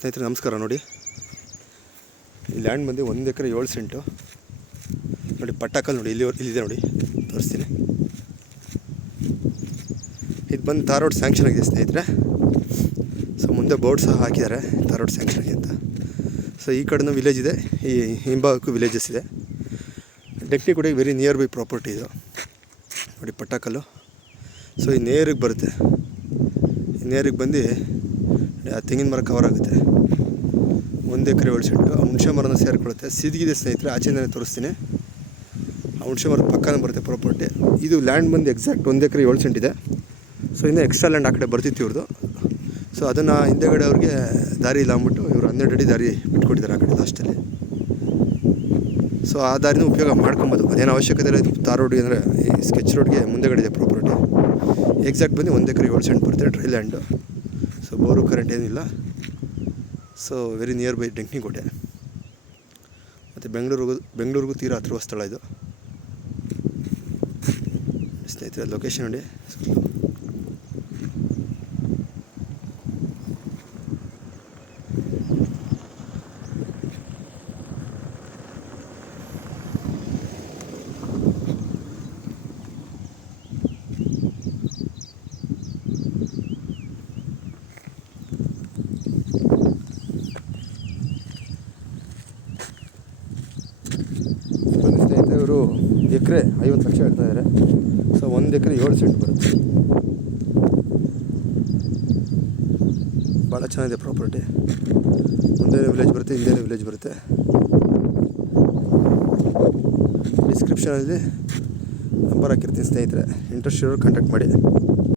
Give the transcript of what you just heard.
ಸ್ನೇಹಿತರೆ ನಮಸ್ಕಾರ. ನೋಡಿ, ಈ ಲ್ಯಾಂಡ್ ಬಂದು 1 ಎಕರೆ 7 ಸೆಂಟು. ನೋಡಿ ಪಟ್ಟಾಕಲ್ ನೋಡಿ, ಇಲ್ಲಿದೆ ನೋಡಿ, ತೋರಿಸ್ತೀನಿ. ಇದು ಬಂದು ತಾರ್ ರೋಡ್ ಸ್ಯಾಂಕ್ಷನ್ ಆಗಿದೆ ಸ್ನೇಹಿತರೆ. ಸೊ ಮುಂದೆ ಬೋರ್ಡ್ ಸಹ ಹಾಕಿದ್ದಾರೆ ತಾರ್ ರೋಡ್ ಸ್ಯಾಂಕ್ಷನ್ ಆಗಿದೆ ಅಂತ. ಸೊ ಈ ಕಡೆನೂ ವಿಲೇಜ್ ಇದೆ, ಈ ಹಿಂಭಾಗಕ್ಕೂ ವಿಲೇಜಸ್ ಇದೆ. ಡೆಕ್ನಿಗುಡಿಗೆ ವೆರಿ ನಿಯರ್ ಬೈ ಪ್ರಾಪರ್ಟಿ ಇದು. ನೋಡಿ ಪಟ್ಟಾಕಲ್ಲು. ಸೊ ಈ ನೇರಿಗೆ ಬರುತ್ತೆ, ಈ ನೇರಿಗೆ ಬಂದು ಆ ತೆಂಗಿನ ಮರ ಕವರ್ ಆಗುತ್ತೆ. 1 ಎಕರೆ 7 ಸೆಂಟು. ಆ ಹುಣಸೆ ಮರನ ಸೇರಿಕೊಳ್ಳುತ್ತೆ. ಸಿದ್ಗಿದೆ ಸ್ನೇಹಿತರೆ, ಆಚೆಯಿಂದನೇ ತೋರಿಸ್ತೀನಿ. ಆ ಹುಣಸೆ ಮರದ ಪಕ್ಕನೇ ಬರುತ್ತೆ ಪ್ರಾಪರ್ಟಿ. ಇದು ಲ್ಯಾಂಡ್ ಬಂದು ಎಕ್ಸಾಕ್ಟ್ 1 ಎಕರೆ 7 ಸೆಂಟ್ ಇದೆ. ಸೊ ಇನ್ನೂ ಎಕ್ಸ್ಟ್ರಾ ಲ್ಯಾಂಡ್ ಆ ಕಡೆ ಬರ್ತಿತ್ತು ಇವ್ರದ್ದು. ಸೊ ಅದನ್ನು ಹಿಂದೆಗಡೆ ಅವ್ರಿಗೆ ದಾರಿ ಇಲ್ಲ ಅಂದ್ಬಿಟ್ಟು ಇವರು 12 ಅಡಿ ದಾರಿ ಬಿಟ್ಕೊಟ್ಟಿದ್ದಾರೆ ಆ ಕಡೆ ಲಾಸ್ಟಲ್ಲಿ. ಸೊ ಆ ದಾರಿನೂ ಉಪಯೋಗ ಮಾಡ್ಕೊಬೋದು, ಅದೇನು ಅವಶ್ಯಕತೆ ಇಲ್ಲ. ಇದು ತಾರ್ ರೋಡ್ಗೆ ಅಂದರೆ ಈ ಸ್ಕೆಚ್ ರೋಡ್ಗೆ ಮುಂದೆಗಡೆ ಇದೆ ಪ್ರಾಪರ್ಟಿ. ಎಕ್ಸಾಕ್ಟ್ ಬಂದು 1 ಎಕರೆ 7 ಸೆಂಟ್ ಬರುತ್ತೆ, dry land. So bore current ಏನಿಲ್ಲ. So very nearby Denkanikottai. ಮತ್ತು ಬೆಂಗಳೂರಿಗೂ ತೀರಾ ಹತ್ತಿರ ಸ್ಥಳ ಇದು ಸ್ನೇಹಿತರೆ. ಲೊಕೇಶನ್ ನೋಡಿ. ಇವರು ಎಕರೆ 50 ಲಕ್ಷ ಹೇಳ್ತಾ ಇದ್ದಾರೆ. ಸೊ 1 ಎಕರೆ 7 ಸೆಂಟ್ ಬರುತ್ತೆ. ಭಾಳ ಚೆನ್ನಾಗಿದೆ ಪ್ರಾಪರ್ಟಿ. ಮುಂದೆ ವಿಲೇಜ್ ಬರುತ್ತೆ, ಹಿಂದೆ ವಿಲೇಜ್ ಬರುತ್ತೆ. ಡಿಸ್ಕ್ರಿಪ್ಷನಲ್ಲಿ ನಂಬರ್ ಹಾಕಿರ್ತೀನಿ ಸ್ನೇಹಿತರೆ. ಇಂಟ್ರೆಸ್ಟ್ ಇರೋರು ಕಾಂಟ್ಯಾಕ್ಟ್ ಮಾಡಿ.